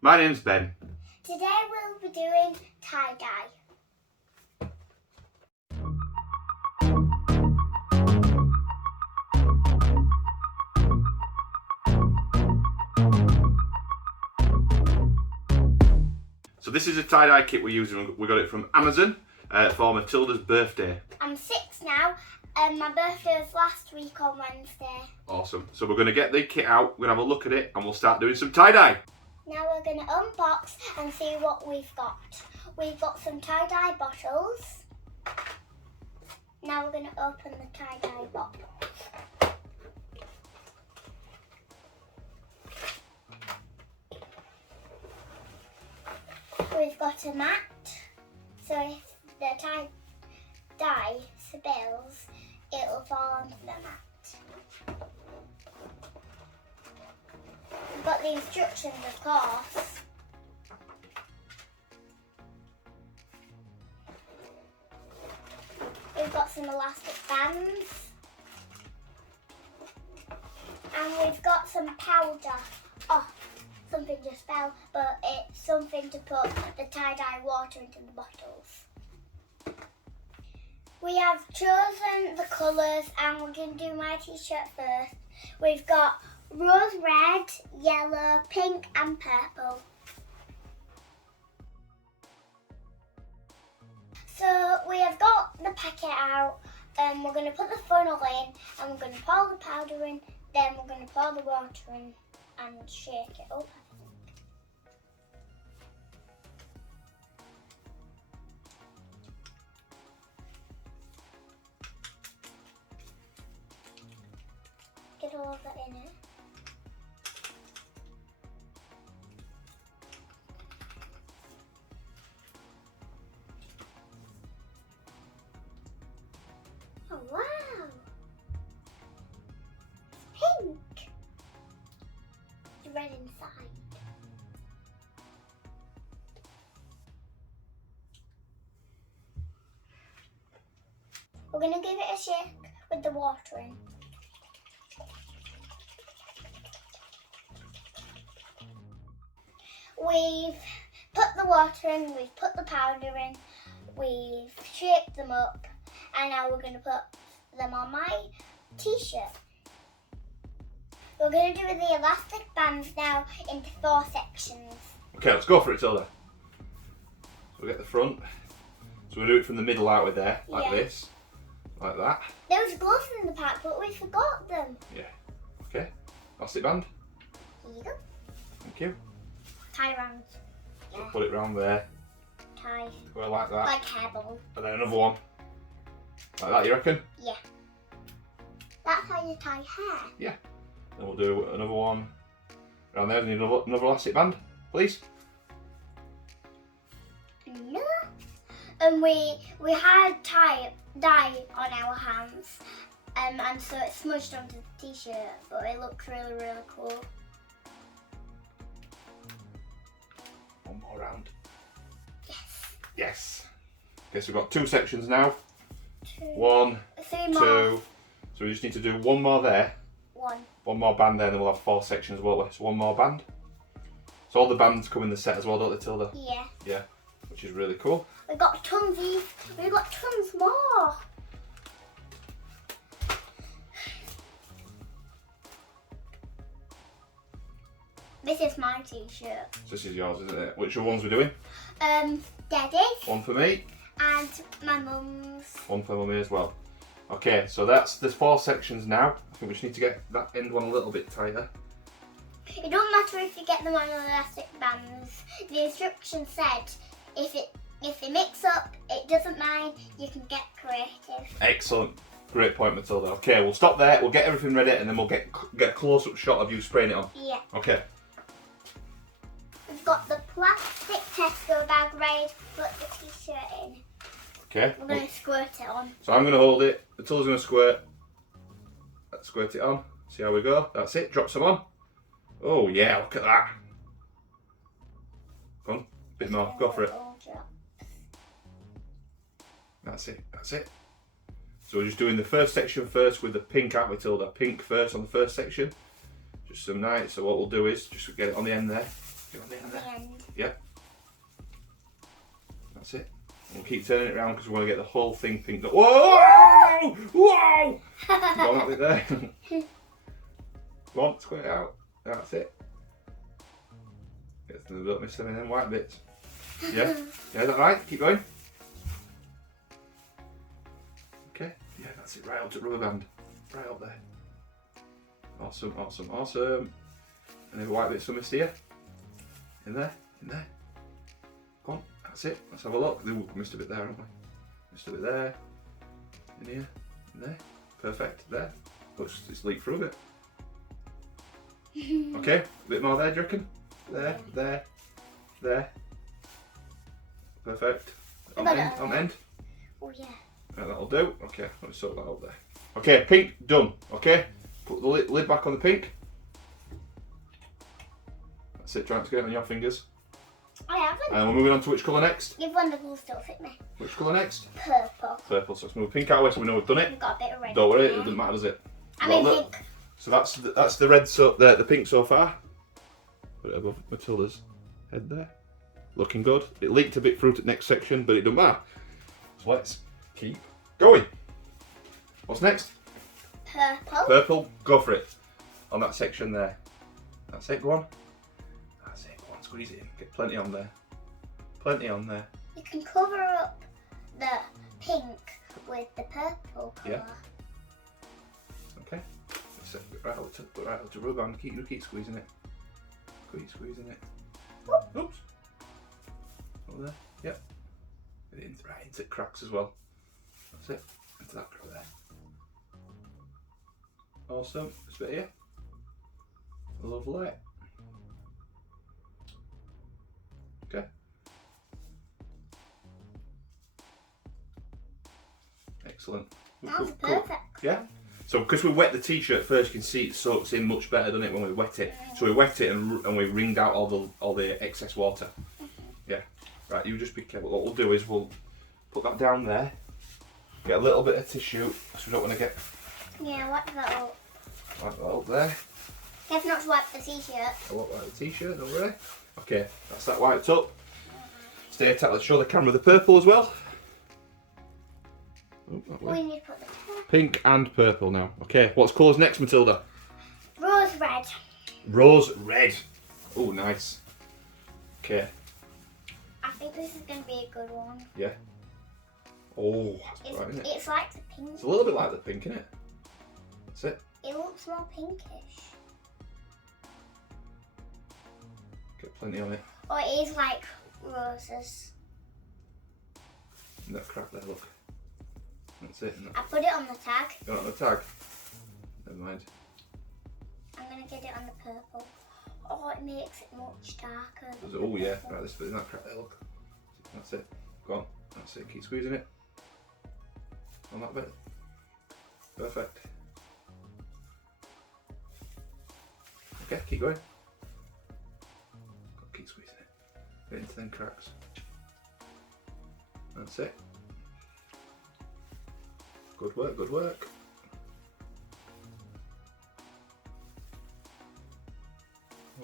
My name's Ben. Today we'll be doing tie-dye. So this is a tie-dye kit we're using. We got it from Amazon for Matilda's birthday. I'm 6 now, and my birthday was last week on Wednesday. Awesome. So we're going to get the kit out, we're going to have a look at it, and we'll start doing some tie-dye. Now we're going to unbox and see what we've got. We've got some tie-dye bottles. Now we're going to open the tie-dye bottle. We've got a mat, so if the tie-dye spills, it'll fall onto the mat. We've got the instructions, of course. We've got some elastic bands. And we've got some powder. Oh, something just fell, but it's something to put the tie-dye water into the bottles. We have chosen the colours and we're going to do my t-shirt first. We've got rose red, yellow, pink and purple. So we have got the packet out and we're going to put the funnel in and we're going to pour the powder in, then we're going to pour the water in and shake it up, I think. Get all of that in it. Oh wow! Pink! It's red inside. We're going to give it a shake with the water in. We've put the water in, we've put the powder in, we've shaped them up, and now we're going to put them on my t-shirt. We're going to do the elastic bands now into 4 sections. Okay, let's go for it, Tilda. So we'll get the front. So we'll do it from the middle out with there, like this, like that. There was gloves in the pack, but we forgot them. Yeah. Okay. Elastic band. Here you go. Thank you. Tie round. So put it round there. Tie. Go like that. Like hairball. And then another one. Like that, you reckon? Yeah. That's how you tie hair. Yeah. Then we'll do another one around there. We need another elastic band, please. No. And we had dye on our hands, and so it smudged onto the t-shirt, but it looks really, really cool. One more round. Yes. Yes. Okay, so we've got 2 sections now. 2. 1, 3 2. more. So we just need to do one more there. 1. One more band there, and then we'll have 4 sections, won't we? So one more band. So all the bands come in the set as well, don't they, Tilda? Yeah. Yeah, which is really cool. We've got tons. We've got tons more. This is my t-shirt. So this is yours, isn't it? Which ones we're doing? Daddy's. One for me. And my mum's. One for mummy as well. Okay, so there's 4 sections now. I think we just need to get that end one a little bit tighter. It don't matter if you get them on elastic bands. The instructions said if they mix up, it doesn't mind. You can get creative. Excellent. Great point, Matilda. Okay, we'll stop there. We'll get everything ready, and then we'll get a close-up shot of you spraying it on. Yeah. Okay. We've got the plastic Tesco bag ready to put the t-shirt in. Okay. We're going to squirt it on. So I'm going to hold it. Matilda's going to squirt. Let's squirt it on. See how we go. That's it. Drop some on. Oh yeah, look at that. Come on, bit more. Go for it. That's it. That's it. So we're just doing the first section first with the pink, aren't we, Tilda? Pink first on the first section. Just some nice. So what we'll do is just get it on the end there. Get on the end at there. the end. Yeah. That's it. We'll keep turning it around because we want to get the whole thing pinked up. Whoa! Whoa! Go on that bit there. Go on, square it out. That's it. Don't miss them in them white bits. Yeah? Yeah, is that right? Keep going. Okay. Yeah, that's it. Right up to rubber band. Right up there. Awesome, awesome, awesome. And then the white bits are missed here. In there, in there. Go on, that's it. Let's have a look. Ooh, we missed a bit there, haven't we? Missed a bit there. In here, in there. Perfect, there. Oh, it's leaked through a bit. Okay, a bit more there, do you reckon? There, there, there. Perfect. On the end, on the end. Oh yeah. Yeah, that'll do. Okay, let me sort that out there. Okay, pink, done. Okay, put the lid back on the pink. That's it, try not to get it on your fingers. I haven't. And we're moving on to which colour next? You've won the ball still fit me. Which colour next? Purple. Purple, so let's move pink out of the way so we know we've done it. We've got a bit of red. Don't worry, it there. doesn't matter, does it? I mean Look. pink. So that's the red, so the pink so far. Put it above Matilda's head there. Looking good. It leaked a bit through to the next section, but it doesn't matter. So let's keep going. What's next? Purple. Purple, go for it. On that section there. That's it, go on. That's it, go on, squeeze it in. Get plenty on there. Plenty on there. You can cover up the pink with the purple colour. Yeah. Okay. Let's set it right out to rub on. Keep squeezing it. Keep squeezing it. Oops. Over there. Yep. Get it right into cracks as well. That's it. Into that crack there. Awesome. This bit here. Lovely. Okay. Excellent. That was Cool. perfect. Yeah. So because we wet the t-shirt first, you can see it soaks in much better, doesn't it, when we wet it? So we wet it and we wringed out all the excess water. Yeah. Right. You just be careful. What we'll do is we'll put that down there. Get a little bit of tissue, because we don't want to get Yeah, wipe that up. like that up there. You have not to wipe the t-shirt. A lot like the t-shirt, don't worry. Okay, that's that wiped up. Stay tight. Let's show the camera the purple as well. Oh, that way. We need to put the Pink and purple now. Okay, what's colours next, Matilda? rose red. Rose red. Oh, nice. Okay. I think this is going to be a good one. Yeah. Oh, that's bright, isn't it? It's like the pink. It's a little bit like the pink, isn't it? That's it. It looks more pinkish. Get plenty on it. Or it is like roses. And that crack there, look. That's it. I put it on the tag. You want it on the tag? Never mind. I'm going to get it on the purple. Oh, it makes it much darker. Oh yeah, right, this bit in that crack there, look. That's it. Go on. That's it. Keep squeezing it. On that bit. Perfect. Okay, keep going. Keep squeezing it. Get into them cracks. That's it. Good work, good work.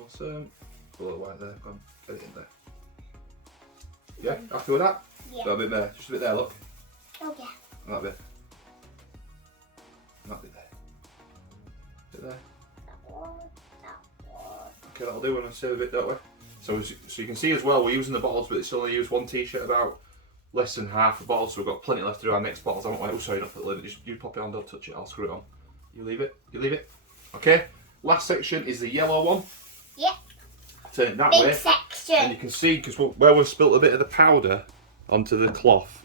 Awesome. Put a little white there, come on, get it in there. Yeah, happy with that? Yeah. Got a bit there, just a bit there, look. Oh yeah. And that bit. And that bit there. Bit there. That one. That one. Okay, that'll do when I save a bit, don't we? So you can see as well, we're using the bottles, but it's only used one t-shirt about less than half the bottle, so we've got plenty left to do our next bottles. I won't wait. Oh, sorry, don't put the lid. Just you pop it on, don't touch it. I'll screw it on. You leave it. You leave it. Okay. Last section is the yellow one. Yeah. Turn it that Big way, section. and you can see because where we've spilt a bit of the powder onto the cloth,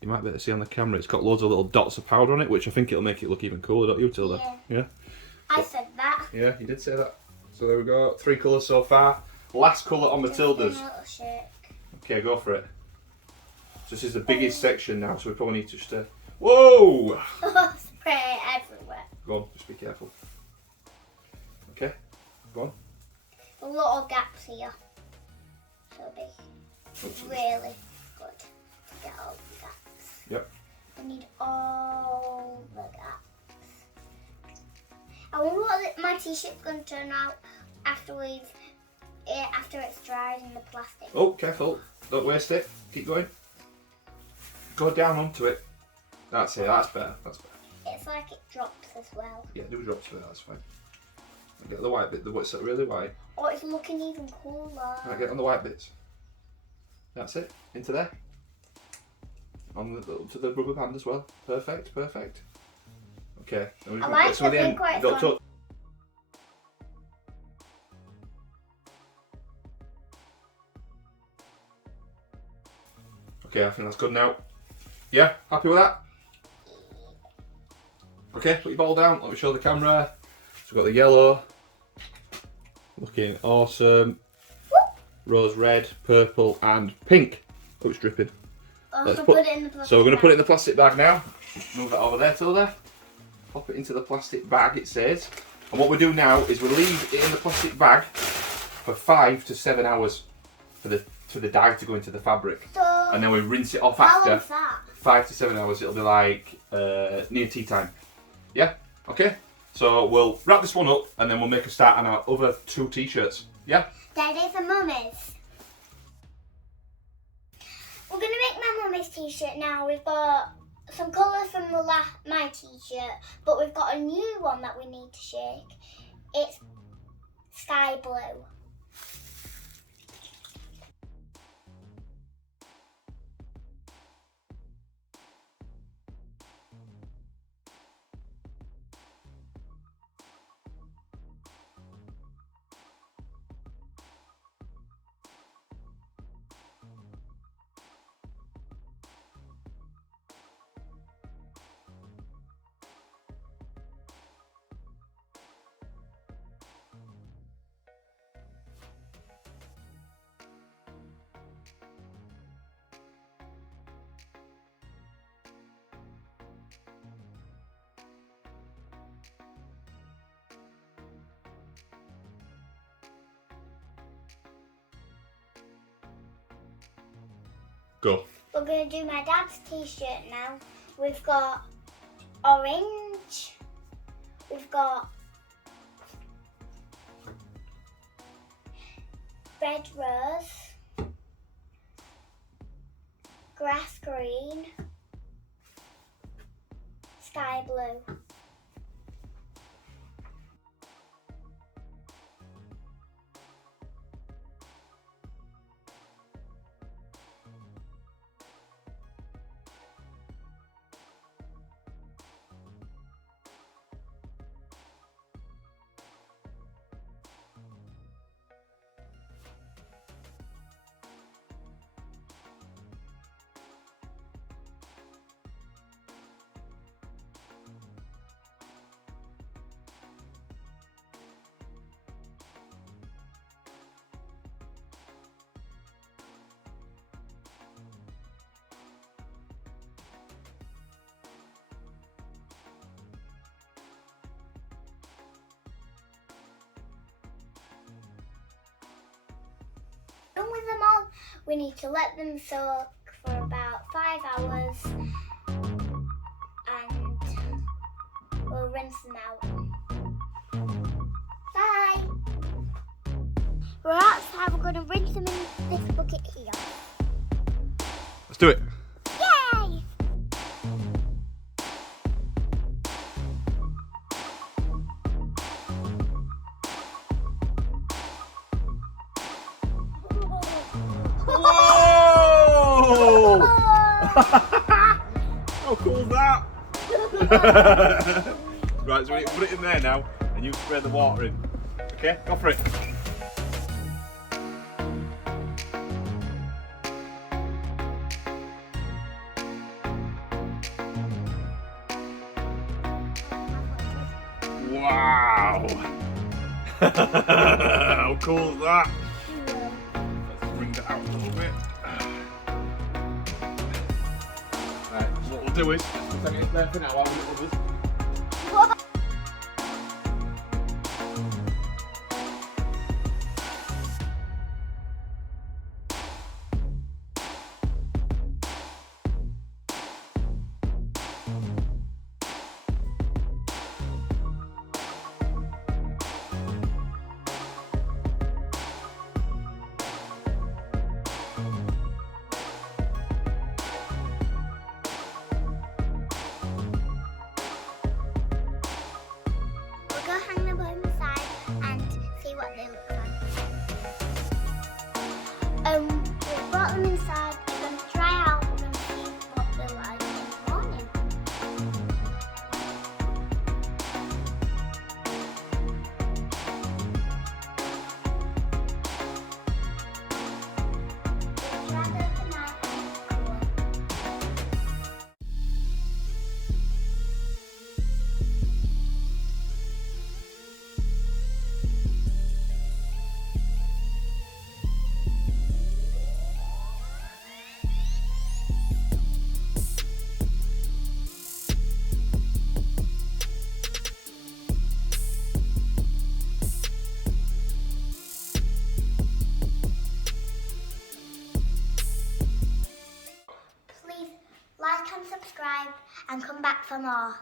you might be able to see on the camera. It's got loads of little dots of powder on it, which I think it'll make it look even cooler, don't you, Tilda? Yeah. I said that. Yeah, you did say that. So there we go. 3 colours so far. Last colour on Matilda's. Just a little shake. Okay, go for it. So this is the biggest section now, so we probably need to just... Whoa! Spray everywhere. Go on, just be careful. Okay, go on. A lot of gaps here. So it'll be really good to get all the gaps. Yep. We need all the gaps. I wonder what my t-shirt's going to turn out after we've it after it's dried in the plastic. Oh, careful. Don't waste it. Keep going. Go down onto it. That's it. That's better. That's better. It's like it drops as well. Yeah, do drops for that. That's fine. Get the white bit. The what's really white. Oh, it's looking even cooler. Right, get on the white bits. That's it. Into there. On the to the rubber band as well. Perfect. Perfect. Okay. I like the big white one. Okay, I think that's good now. Yeah, happy with that? Okay, put your bowl down. Let me show the camera. So we've got the yellow. Looking awesome. Rose red, purple and pink. Oh, it's dripping. Put it in the plastic So we're going to put it in bag. the plastic bag now. Move that over there, Tilda. Pop it into the plastic bag, it says. And what we do now is we leave it in the plastic bag for 5 to 7 hours for the dye to go into the fabric. So, And then we rinse it off how after. long's that? 5 to 7 hours. It'll be like near tea time. Yeah? Okay? So we'll wrap this one up and then we'll make a start on our other 2 t-shirts. Yeah? Daddy's and Mummy's. We're going to make my Mummy's t-shirt now. We've got some colours from my t-shirt, but we've got a new one that we need to shake. It's sky blue. Go. We're going to do my dad's t-shirt now. We've got orange. We've got red rose. Grass green. Sky blue. Done with them all, we need to let them soak for about 5 hours and we'll rinse them out. Bye! We're outside, we're going to rinse them in this bucket here. Let's do it. Yay! Whoa! How cool is that? Right, so we put it in there now and you spray the water in. Okay, go for it. Wow! How cool is that? Let's bring that out a little bit. Right, so what we'll do is, we'll take it there for now while we do others. like and subscribe and come back for more.